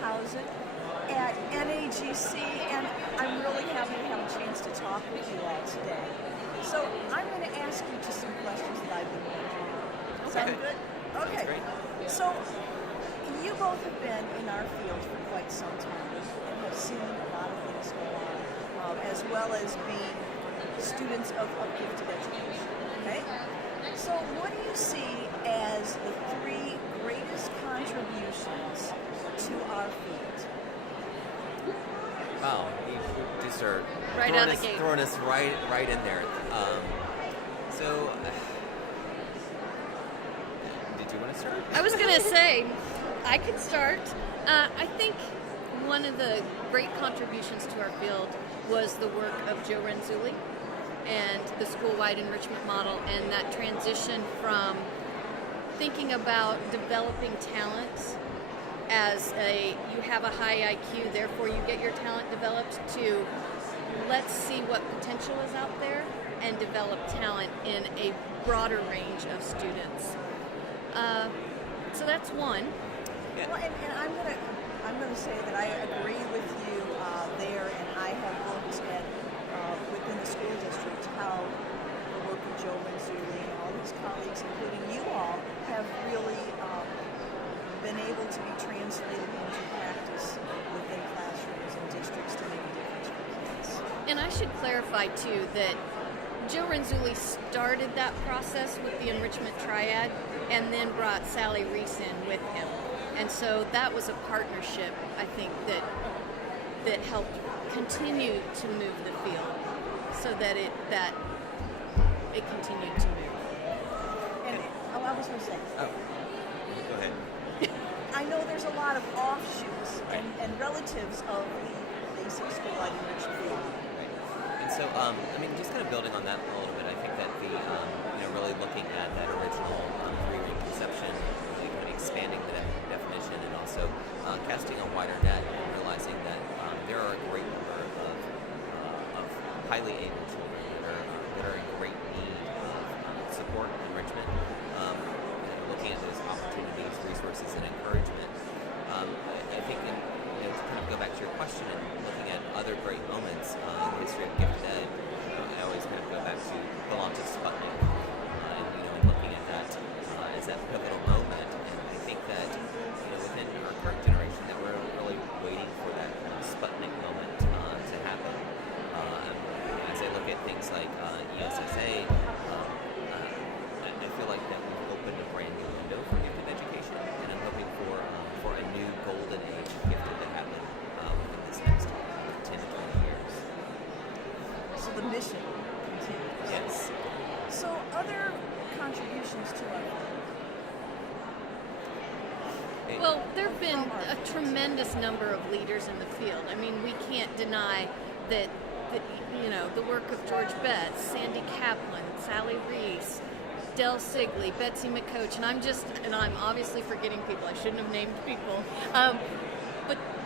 Housand at NAGC, and I'm really happy to have a chance to talk with you all today. So I'm going to ask you just some questions that I've been wondering. Sound good? Okay. Great. So you both have been in our field for quite some time and have seen a lot of things go on, as well as being students of gifted education. Okay? So what do you see as the three greatest contributions to our field? Wow, you just are Right out of the gate. throwing us right in there. So, did you want to start? I was going to say, I could start. I think one of the great contributions to our field was the work of Joe Renzulli and the school-wide enrichment model, and that transition from thinking about developing talent as you have a high IQ, therefore you get your talent developed, to let's see what potential is out there and develop talent in a broader range of students. So that's one. Well, and I'm gonna say that I agree with you there, and I have looked at within the school district how the work of Joe Renzulli and all his colleagues, including you all, have really been able to be translated into practice within classrooms and districts to make a difference for kids. And I should clarify too that Joe Renzulli started that process with the enrichment triad and then brought Sally Reese in with him. And so that was a partnership, I think, that helped continue to move the field so that it continued to move. And I was going to say, Oh, go ahead. I know there's a lot of offshoots and relatives of the basic school-wide enrichment field. And so, just kind of building on that a little bit, I think that the, really looking at that original three-ring conception, really kind of expanding the definition, and also casting a wider net and realizing that there are a great number of highly able children that are in great need of support, enrichment, and looking at those opportunities, resources, and encouragement. I think, to kind of go back to your question and looking at other great moments in the history of gifted ed, I always kind of go back to the launch of Sputnik, and looking at that as that pivotal moment. And I think that within our current generation, that we're really waiting for that Sputnik moment to happen. As I look at things like ESSA, I feel like that we've opened a brand new window for gifted education, and I'm hoping for a new golden age of gifted to happen within this next 10 to 20 years. So the mission continues. Yes. So other contributions to our field. Well, there have been a tremendous number of leaders in the field. I mean, we can't deny that the work of George Betts, Sandy Kaplan, Sally Reese, Del Sigley, Betsy McCoach, and I'm obviously forgetting people. I shouldn't have named people.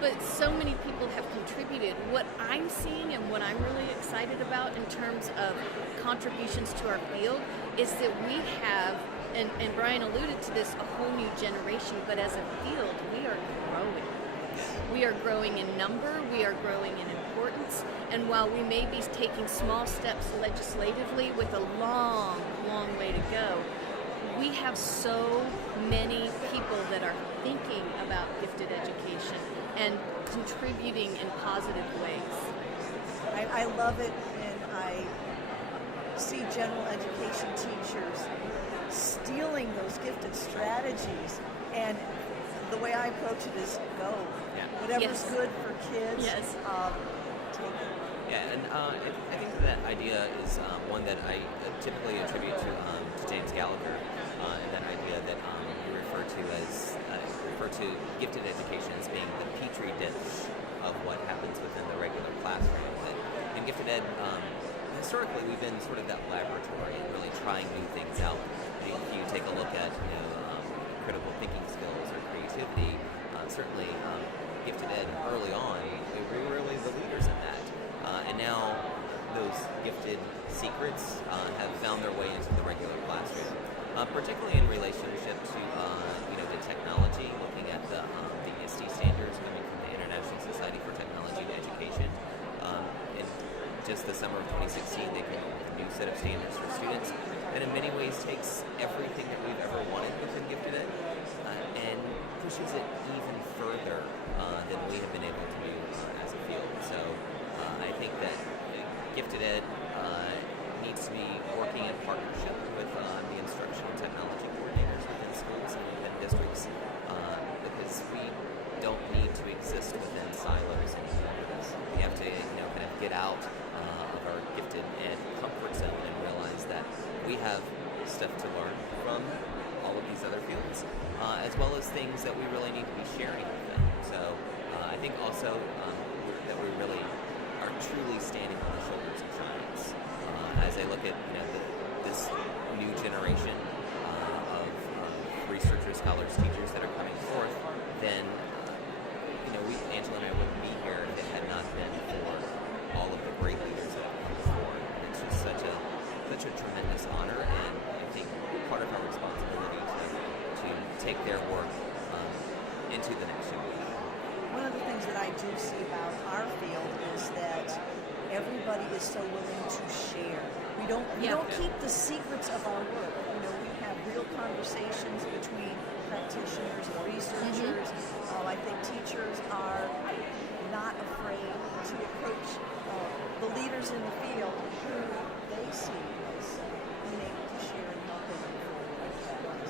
But so many people have contributed. What I'm seeing and what I'm really excited about in terms of contributions to our field is that we have, and Brian alluded to this, a whole new generation, but as a field, we are growing. We are growing in number, we are growing in importance, and while we may be taking small steps legislatively with a long, long way to go, we have so many people that are thinking about gifted education and contributing in positive ways. I love it, and I see general education teachers stealing those gifted strategies, and the way I approach it is go. Yeah. Whatever's Yes. good for kids, Yes. take it. Yeah, and I think that idea is one that I typically attribute to James Gallagher, and that idea that you refer to gifted education as being the petri dish of what happens within the regular classroom. That in gifted ed, historically, we've been sort of that laboratory and really trying new things out. If you take a look at critical thinking skills or creativity, certainly gifted ed early on, we were really the leaders in that. And now those gifted secrets have found their way into the regular classroom, particularly in relationship to the technology, looking at the ISD standards coming pushes it even further than we have been able to do as a field. So I think that gifted ed needs to be working in partnership with the instructional technology coordinators within schools and within districts, because we don't need to exist within silos anymore. We have to, kind of get out of our gifted ed comfort zone and realize that we have stuff to learn from all of these other fields, as well as things that we really need to be sharing with them. So I think also that we really are truly standing on the shoulders of giants. As I look at this new generation of researchers, scholars, teachers that are coming forth, then Angela and I wouldn't be here if it had not been for all of the great leaders that have come forward. It's just such a tremendous honor, and I think part of our responsibility to take their work into the next generation. One of the things that I do see about our field is that everybody is so willing to share. We don't keep the secrets of our work. We have real conversations between practitioners and researchers. I think teachers are not afraid to approach the leaders in the field who they see as being able to share and help them forward.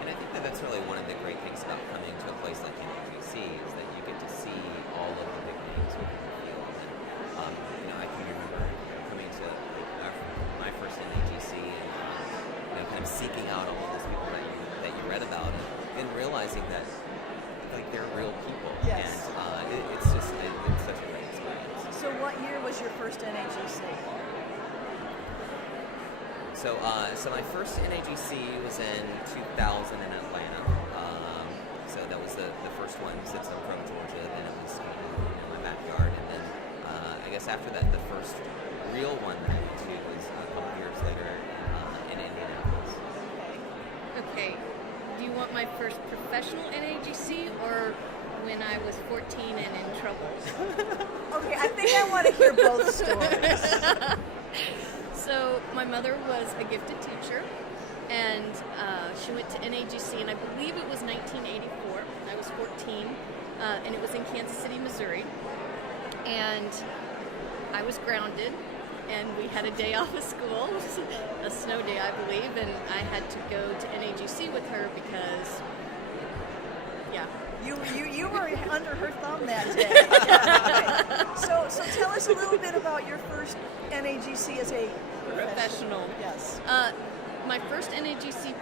And I think that's really one of the great things about coming to a place like NAGC is that you get to see all of the big names within the field. And I can remember coming to my first NAGC and kind of seeking out all of those people that you read about and realizing that they're real people. Yes. And it's such a great experience. So what year was your first NAGC? So my first NAGC was in 2000 in Atlanta. So that was the first one since I'm from Georgia. Then it was in my backyard, and then I guess after that, the first real one that I went to was a couple years later in Indianapolis. Okay. Do you want my first professional NAGC or when I was 14 and in trouble? Okay, I think I want to hear both stories. So my mother was a gifted teacher, and she went to NAGC, and I believe it was 1984. I was 14, and it was in Kansas City, Missouri. And I was grounded, and we had a day off of school, a snow day, I believe, and I had to go to NAGC with her because, yeah. You were under her thumb that day. Yeah, okay. So tell us a little bit about your first NAGC as a professional. Yes. My first NAGC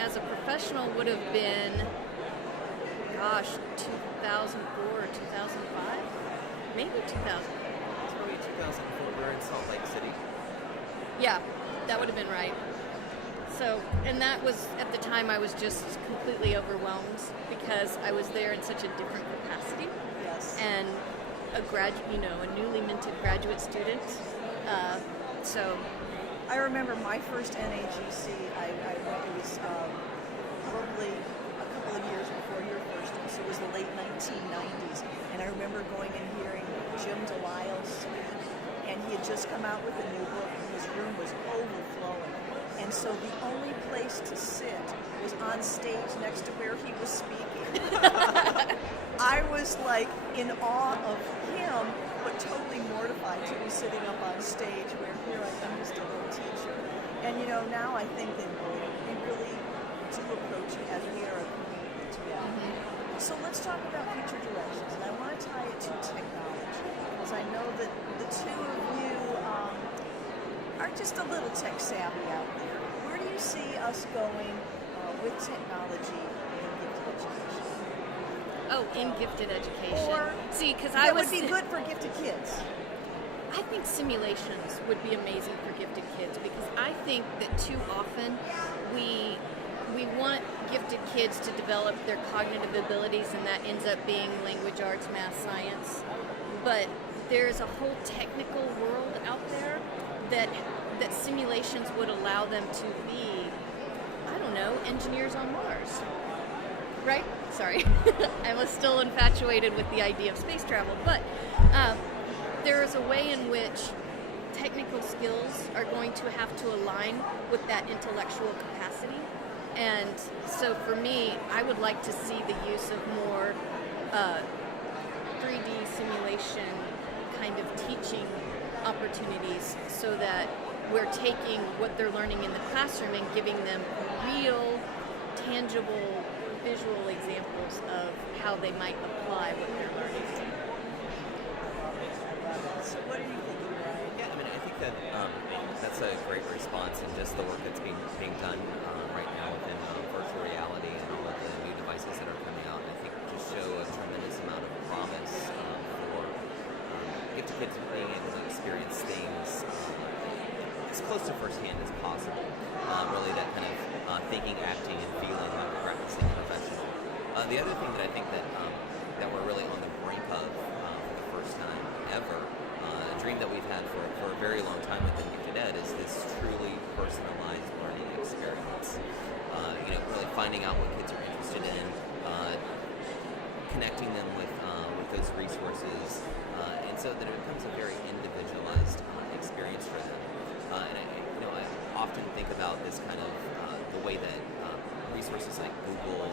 as a professional would have been, 2004 or 2005, maybe 2000. Probably 2004. We were in Salt Lake City. Yeah, that would have been right. So, and that was, at the time, I was just completely overwhelmed because I was there in such a different capacity. Yes. And a newly minted graduate student. So. I remember my first NAGC, I went, it was probably a couple of years before your first one, so it was the late 1990s. And I remember going and hearing Jim Delisle speak, and he had just come out with a new book, and his room was overflowing. And so the only place to sit was on stage next to where he was speaking. I was in awe of him, but totally mortified to be sitting up on stage where here I am just a little teacher. And now I think that we really do approach it as we are a community together. Mm-hmm. So let's talk about future directions, and I want to tie it to technology, because I know that the two of you are just a little tech savvy out there. Where do you see us going with technology in gifted education? Oh, in gifted education. Or because that would be good for gifted kids. I think simulations would be amazing for gifted kids, because I think that too often we want gifted kids to develop their cognitive abilities, and that ends up being language arts, math, science. But there's a whole technical world out there that simulations would allow them to be, engineers on Mars. Right? Sorry. I was still infatuated with the idea of space travel, but there is a way in which technical skills are going to have to align with that intellectual capacity. And so for me, I would like to see the use of more 3D simulation kind of teaching opportunities so that we're taking what they're learning in the classroom and giving them real, tangible, visual examples of how they might apply what they're learning. So what do you think, Brian? Yeah, I mean, I think that that's a great response, and just the work that's being done right now within virtual reality and all of the new devices that are coming out, I think just show a tremendous amount of promise for gifted kids being able to experience things as close to firsthand as possible. Really, that kind of thinking, acting, and feeling like a practicing professional. The other thing that I think that we're really on the brink of for the first time ever, a dream that we've had for a very long time within Gifted Ed, is this truly personalized learning experience. Really finding out what kids are interested in, connecting them with those resources, and so that it becomes a very individualized experience for them. And I often think about this kind of the way that resources like Google,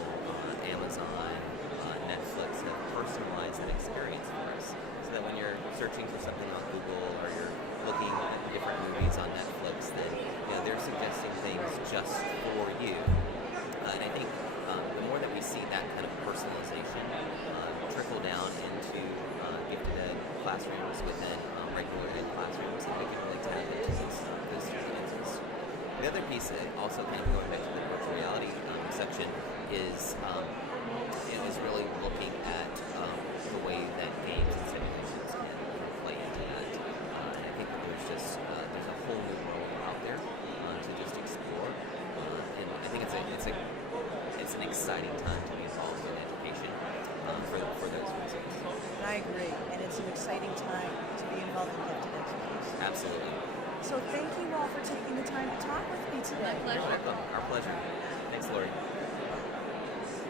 Amazon, Netflix have personalized that experience for us. So that when you're searching for something on Google or you're looking at different movies on Netflix, then they're suggesting things just for you. And I think the more that we see that kind of personalization trickle down into gifted ed classrooms within regular ed classrooms, I think we can really tap into those experiences. The other piece, also kind of going back to the virtual reality section, is really looking at the way that games and simulations can play into that. And I think that there's a whole new world out there to just explore. And I think it's an exciting time to be involved in education for those reasons. I agree, and it's an exciting time to be involved in gifted education. Absolutely. So thank you all for taking the time to talk with me today. My pleasure. You're welcome. Our pleasure. Thanks, Lauri.